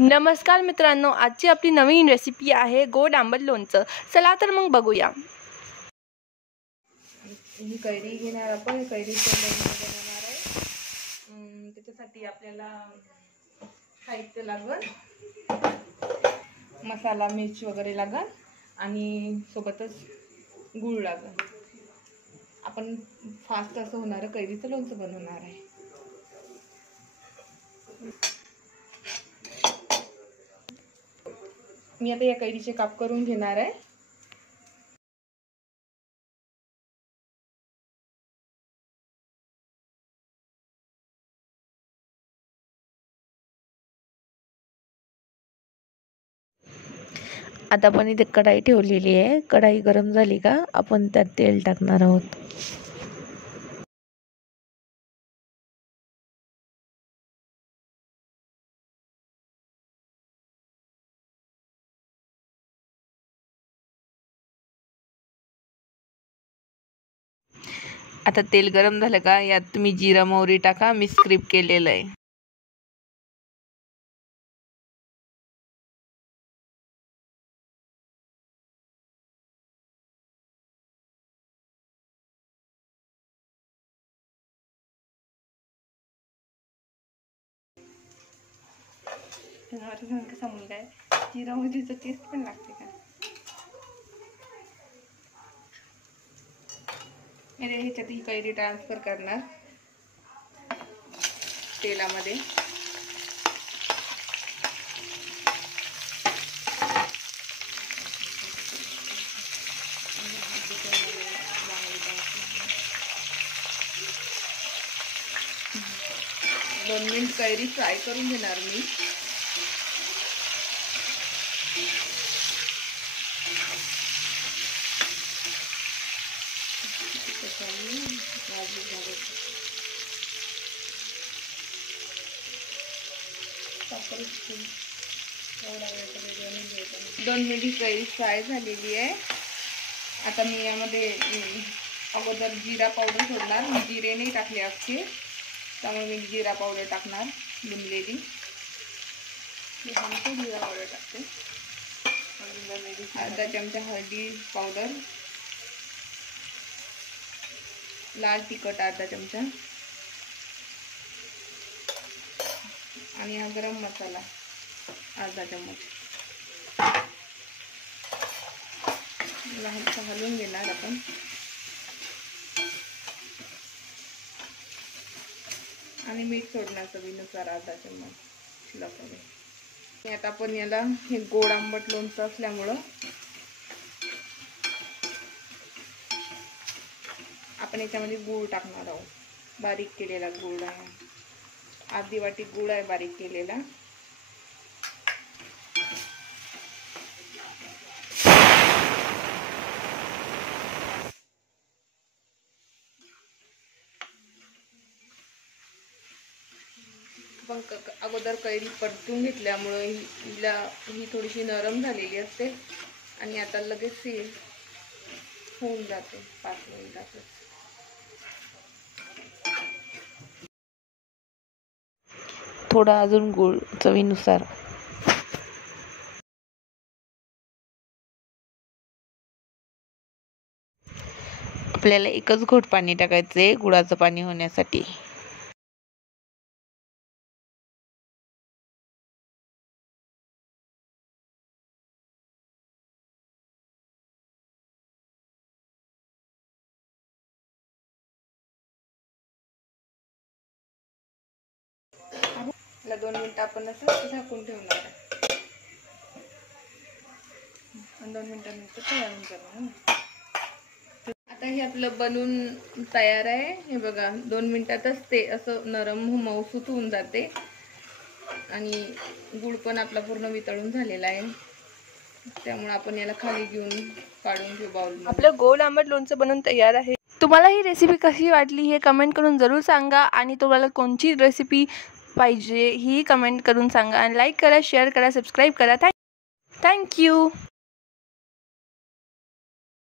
नमस्कार मित्रांनो, आजची आपली नवीन रेसिपी आहे गोड आंबट लोणचं। चला तर मग बघूया। ही कैरी घेणार आपण, कैरीचं लोणचं बनवणार आहे। त्याच्यासाठी आपल्याला साहित्य लागेल, मसाला मिरची वगैरे लागेल आणि सोबतच गूळ लागेल। आपण फास्ट असं होणारं कैरीचं लोणचं बनवणार आहे। मी आता या कैरीचे काप करून घेणार आहे। आता आपण इथे कढाई ठेवलेली आहे। कढाई गरम झाली का आपण त्यात तेल टाकणार आहोत। आता तेल गरम झालं का यात तुम्ही जिरा मोहरी टाका, मी स्क्रिप केलेलं आहे। कसा मुलगा आहे, जिरा मोहरीचं टेस्ट पण लागते का? अरे ह्याच्यात ही कैरी ट्रान्सफर करणार तेलामध्ये। दोन मिनिट कैरी फ्राय करून घेणार मी। दोन मिनिट कैरी फ्राय झालेली आहे। आता मी यामध्ये अगोदर जिरा पावडर सोडणार। मी जिरे नाही टाकले अख्खे, त्यामुळे मी जिरा पावडर टाकणार लिंबलेली। जिरा पावडर टाकते, अर्धा चमचा हळदी पावडर, लाल तिखट अर्धा चमचा आणि हा गरम मसाला अर्धा चम्मच। हलवून घेणार आपण। आणि मीठ सोडणार चवीनुसार अर्धा चम्मच शिल्लक। आता आपण याला हे गोड आंबट लोणचं असल्यामुळं आपण याच्यामध्ये गूळ टाकणार आहोत। बारीक केलेला गूळ आहे, अर्धी वाटी गूळ आहे बारीक केलेला। पण अगोदर कैरी परतून घेतल्यामुळे ही थोडीशी नरम झालेली असते आणि आता लगेच ही होऊन जाते 5 मिनिटात। थोडा अजून गूळ चवीनुसार। आपल्याला एकच घोट पाणी टाकायचे गुळाचं पाणी होण्यासाठी। ला 2 मिनिट आपण असं झाकून ठेवणार आहे। 2 मिनिटांनंतर तयार होऊन जाणार। आता हे आपलं बनवून तयार आहे। हे बघा 2 मिनिटातच ते असं नरम मऊसूत होऊन जाते आणि गूळ पण आपला पूर्ण वितळून झालेला आहे। त्यामुळे आपण याला खाली घेऊन काढून घेऊ बाउल। आपलं गोड आंबट लोणचं बनवून तयार आहे। तुम्हाला ही रेसिपी कशी वाटली हे कमेंट करून जरूर सांगा आणि तुम्हाला कोणची रेसिपी पाहिजे ही कमेंट करून सांगा आणि लाईक करा, शेअर करा, सबस्क्राईब करा। थँक्यू।